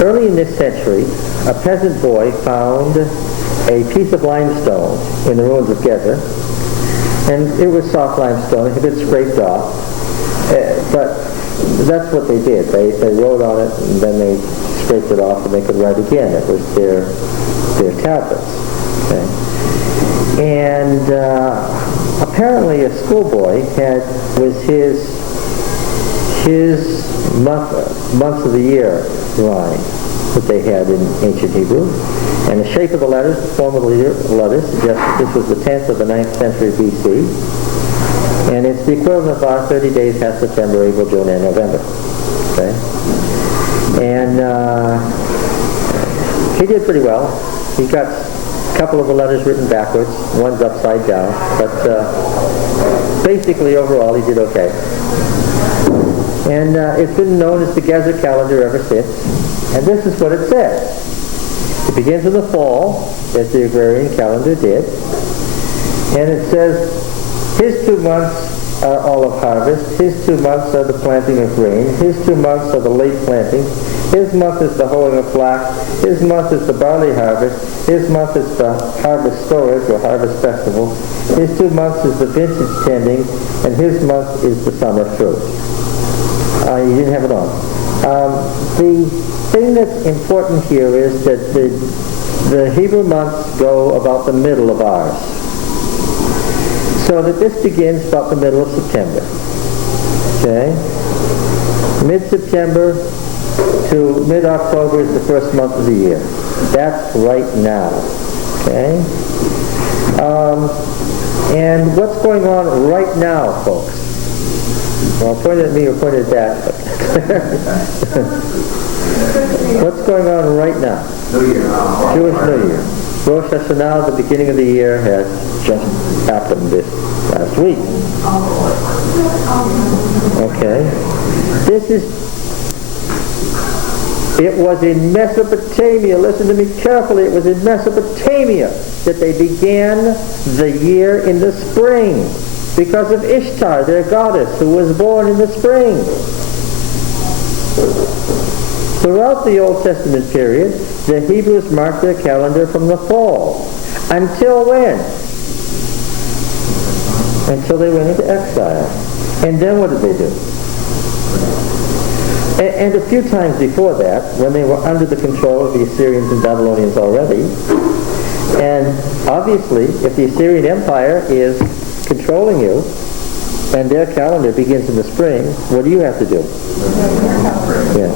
Early in this century, a peasant boy found a piece of limestone in the ruins of Gezer, and it was soft limestone. It had been scraped off, but that's what they did. They wrote on it, and then they scraped it off, and they could write again. It was their tablets. Okay? And apparently, a schoolboy was his months of the year line that they had in ancient Hebrew. And the shape of the letters, the form of the letters, suggests this was the 10th of the 9th century BC. And it's the equivalent of our 30 days past September, April, June, and November. Okay? And he did pretty well. He got a couple of the letters written backwards. One's upside down. But basically, overall, he did okay. And it's been known as the Gezer Calendar ever since. And this is what it says. It begins in the fall, as the agrarian calendar did. And it says, his 2 months are olive harvest. His 2 months are the planting of grain. His 2 months are the late planting. His month is the hoeing of flax. His month is the barley harvest. His month is the harvest storage or harvest festival. His 2 months is the vintage tending. And his month is the summer fruit. You didn't have it on. The thing that's important here is that the Hebrew months go about the middle of ours. So that this begins about the middle of September. Okay? Mid-September to mid-October is the first month of the year. That's right now. Okay? And what's going on right now, folks? Well, pointed at me or pointed at that. What's going on right now? Jewish New Year. Rosh Hashanah, the beginning of the year, has just happened this last week. Okay. It was in Mesopotamia. Listen to me carefully. It was in Mesopotamia that they began the year in the spring, because of Ishtar, their goddess, who was born in the spring. Throughout the Old Testament period, the Hebrews marked their calendar from the fall. Until when? Until they went into exile. And then what did they do? And a few times before that, when they were under the control of the Assyrians and Babylonians already, and obviously, if the Assyrian Empire is controlling you, and their calendar begins in the spring, what do you have to do? Yeah.